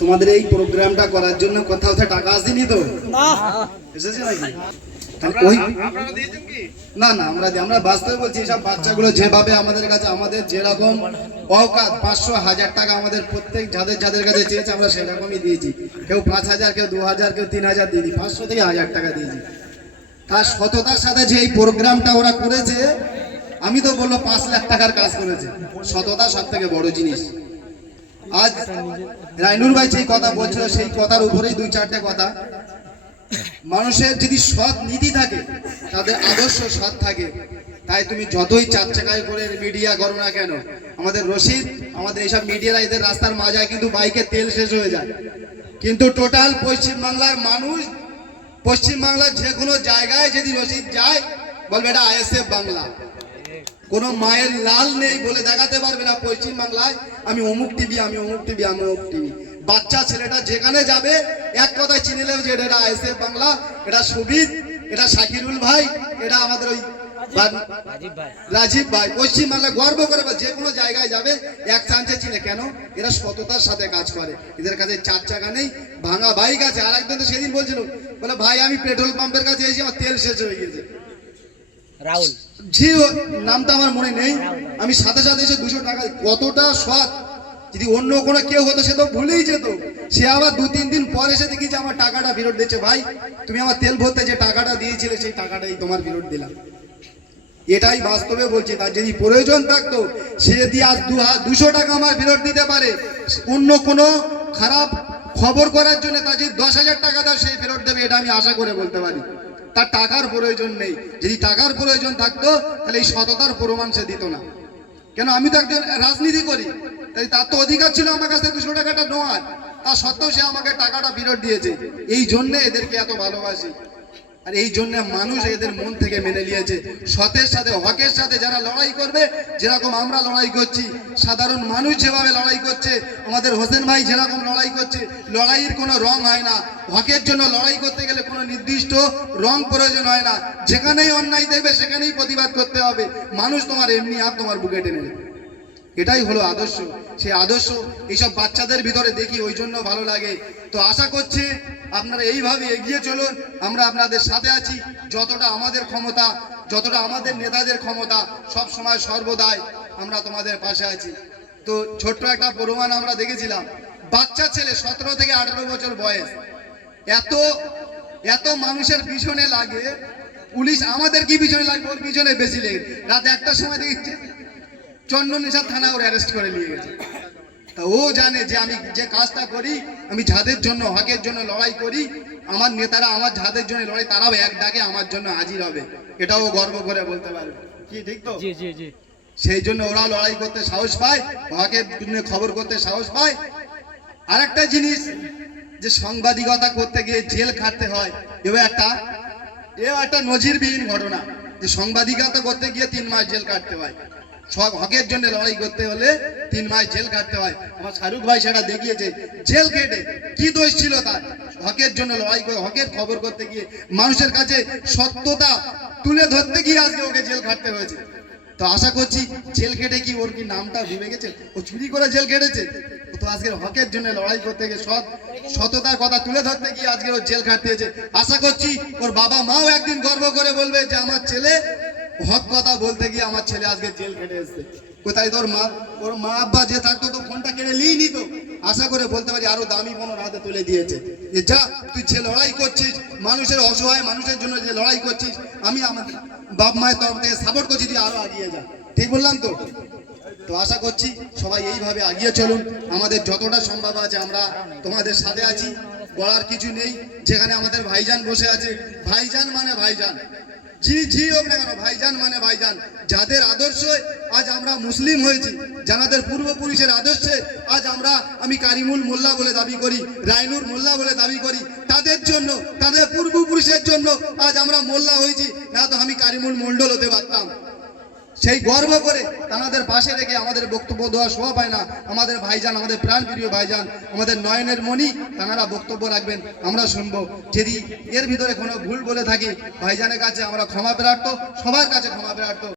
তোমাদের এই প্রোগ্রামটা করার জন্য কোথাও থেকে টাকা আসেনি তো? না এসেছে নাকি? না না, আমরা বাস্তবে বলছি, এইসব বাচ্চাগুলো যেভাবে আমাদের কাছে, আমাদের যেরকম অকাত 500-1000 টাকা আমাদের প্রত্যেক যাদের কাছে চেয়েছে আমরা সেরকমই দিয়েছি। কেউ 5000, কেউ 2000, কেউ 3000 দিয়েছি, 500 থেকে 1000 টাকা দিয়েছি। তার সততার সাথে যে এই প্রোগ্রামটা ওরা করেছে, আমি তো বললো 5 লাখ টাকার কাজ করেছে। সততা সব থেকে বড় জিনিস। আজ রাইনুর ভাই যেই কথা বলছিল, সেই কথার উপরেই 2-4টে কথা। মানুষের যদি সৎ নীতি থাকে, তাদের আদর্শ সৎ থাকে, তাই তুমি যতই 4 চাকায় করে মিডিয়া করো না কেন, আমাদের রশিদ, আমাদের এইসব মিডিয়ারা এদের রাস্তার মাঝায় কিন্তু বাইকে তেল শেষ হয়ে যায়, কিন্তু টোটাল পশ্চিমবাংলার মানুষ, পশ্চিমবাংলার যে কোনো জায়গায় যদি রশিদ যায়, বলবে এটা আইএসএফ বাংলা। কোনো মায়ের লাল নেই বলে দেখাতে পারবে না পশ্চিমবাংলায় আমি অমুক টিভি, আমি অমুক টিভি, আমি অমুক টিভি। বাচ্চা ছেলেটা যেখানে যাবে এক কথায় চিনে নেবে যে এটা আইএসএফ বাংলা, এটা সুবিদ, এটা শাকিরুল ভাই, এটা আমাদের ওই রাজীব ভাই। পশ্চিমবাংলা গর্ব করে, যে কোনো জায়গায় যাবে এক চান্সে চিনে। কেন? এরা সততার সাথে কাজ করে। এদের কাছে 4 চাকা নেই, ভাঙা বাইক আছে। আর একদিন তো সেদিন বলছিল, বলে ভাই আমি পেট্রোল পাম্পের কাছে এসে আমার তেল শেষ হয়ে গেছে। রাহুল জি, নামটা আমার মনে নেই। আমি সাথে সাথে এসে 200 টাকা, কতটা সৎ। যদি অন্য কোনো কেউ হতো সে তো ভুলেই যেত। সে আবার 2-3 দিন পর এসে দেখি যে আমার টাকাটা ফেরত দিচ্ছে। ভাই তুমি আমার তেল ভরতে যে টাকাটা দিয়েছিলে, সেই টাকাটাই তোমার ফেরত দিলাম। এটাই বাস্তবে বলছি। তার যদি প্রয়োজন থাকতো, সে যদি আজ 200 টাকা আমার ফেরত দিতে পারে, অন্য কোনো খারাপ খবর করার জন্য তার যদি 10,000 টাকা দাও, সেই ফেরত দেবে, এটা আমি আশা করে বলতে পারি। তার টাকার প্রয়োজন নেই। যদি টাকার প্রয়োজন থাকতো, তাহলে এই সততার প্রমাণ সে দিত না। কেন? আমি তো একজন রাজনীতি করি, তাই তার তো অধিকার ছিল আমার কাছে 200 টাকাটা নেওয়ার। তা সত্ত্বেও সে আমাকে টাকাটা ফেরত দিয়েছে। এই জন্যে এদেরকে এত ভালোবাসি, আর এই জন্য মানুষ এদের মন থেকে মেনে নিয়েছে। সতের সাথে, হকের সাথে যারা লড়াই করবে, যেরকম আমরা লড়াই করছি, সাধারণ মানুষ যেভাবে লড়াই করছে, আমাদের হোসেন ভাই যেরকম লড়াই করছে, লড়াইয়ের কোনো রং হয় না। হকের জন্য লড়াই করতে গেলে কোনো নির্দিষ্ট রং প্রয়োজন হয় না। যেখানেই অন্যায় দেখবে সেখানেই প্রতিবাদ করতে হবে। মানুষ তোমার এমনি আর তোমার বুকে টেনে নেবে। এটাই হলো আদর্শ। সেই আদর্শ এইসব বাচ্চাদের ভিতরে দেখি, ওই জন্য ভালো লাগে। তো আশা করছি আপনারা এইভাবে এগিয়ে চলুন। আমরা আপনাদের সাথে আছি। যতটা আমাদের ক্ষমতা, যতটা আমাদের নেতাদের ক্ষমতা, সব সময় সর্বদাই আমরা তোমাদের পাশে আছি। তো ছোট্ট একটা প্রমাণ আমরা দেখেছিলাম। বাচ্চা ছেলে 17 থেকে 18 বছর বয়স, এত মানুষের পিছনে লাগে। পুলিশ আমাদের কি পিছনে লাগবে, ওর পিছনে বেশি লেগে। রাত 1টার সময় দেখছে চন্দনেশ্বর থানা ওর অ্যারেস্ট করে নিয়ে গেছে। তা ও জানে যে আমি যে কাজটা করি, আমি যাদের জন্য, হকের জন্য লড়াই করি, আমার নেতারা আমার যাদের জন্য লড়াই, তারাও এক ডাকে আমার জন্য হাজির হবে। এটাও গর্ব করে বলতে পারবে। কি ঠিক তো? জি জি জি। সেই জন্য ওরা লড়াই করতে সাহস পায়, হকের জন্য খবর করতে সাহস পায়। আর একটা জিনিস, যে সাংবাদিকতা করতে গিয়ে জেল খাটতে হয়, এও একটা নজিরবিহীন ঘটনা। যে সাংবাদিকতা করতে গিয়ে 3 মাস জেল কাটতে হয়। সব হকের জন্য লড়াই করতে হলে 3 মাস জেল কাটতে হয়। আমার শাহরুখ ভাই সেটা দেখিয়েছে। জেল কেটে কি দোষ ছিল তার? হকের জন্য লড়াই করে, হকের খবর করতে গিয়ে, মানুষের কাছে সত্যতা তুলে ধরতে গিয়ে আজকে ওকে জেল খাটতে হয়েছে। তো আশা করছি জেল কেটে কি ওর কি নামটা ভুলে গেছে? ও চুরি করে জেল কেটেছে? ও তো আজকে হকের জন্য লড়াই করতে গিয়ে, সততার কথা তুলে ধরতে গিয়ে আজকে ও জেল খাটতে হয়েছে। আশা করছি ওর বাবা মাও একদিন গর্ব করে বলবে যে আমার ছেলে হক কথা বলতে গিয়ে আমার ছেলে আজকে জেল কেটে এসেছে। কোথায় ওর মা আব্বা যে থাকতো তো ফোনটা কেড়ে নিয়ে নিত। আশা করে বলতে পারি আরো দামি ফোন হাতে তুলে দিয়েছে, যে যা তুই যে লড়াই করছিস, মানুষের অসহায় মানুষের জন্য যে লড়াই করছিস, আমি আমার বাপ মায়ের তরফ থেকে সাপোর্ট করছি, তুই আরো এগিয়ে যা। ঠিক বললাম তো? তো আশা করছি সবাই এইভাবে এগিয়ে চলুন। আমাদের যতটা সম্ভব আছে আমরা তোমাদের সাথে আছি, বলার কিছু নেই। যেখানে আমাদের ভাইজান বসে আছে, ভাইজান মানে ভাইজান, জি হোক না কেন, ভাইজান মানে ভাইজান। যাদের আদর্শে আজ আমরা মুসলিম হয়েছি, যাদের পূর্বপুরুষের আদর্শে আজ আমি কারিমুল মোল্লা বলে দাবি করি, রাইনুর মোল্লা বলে দাবি করি, তাদের জন্য, তাদের পূর্বপুরুষের জন্য আজ আমরা মোল্লা হয়েছি। না তো আমি কারিমুল মন্ডল হতে পারতাম। সেই গর্ব করে তাদের পাশে রেখে আমাদের বক্তব্য দেওয়া শোভা পায় না। আমাদের ভাইজান, আমাদের প্রাণপ্রিয় ভাইজান, আমাদের নয়নের মণি, তারা বক্তব্য রাখবেন, আমরা শুনবো। যদি এর ভিতরে কোনো ভুল বলে থাকি, ভাইজানের কাছে আমরা ক্ষমা প্রার্থী, সবার কাছে ক্ষমা প্রার্থী।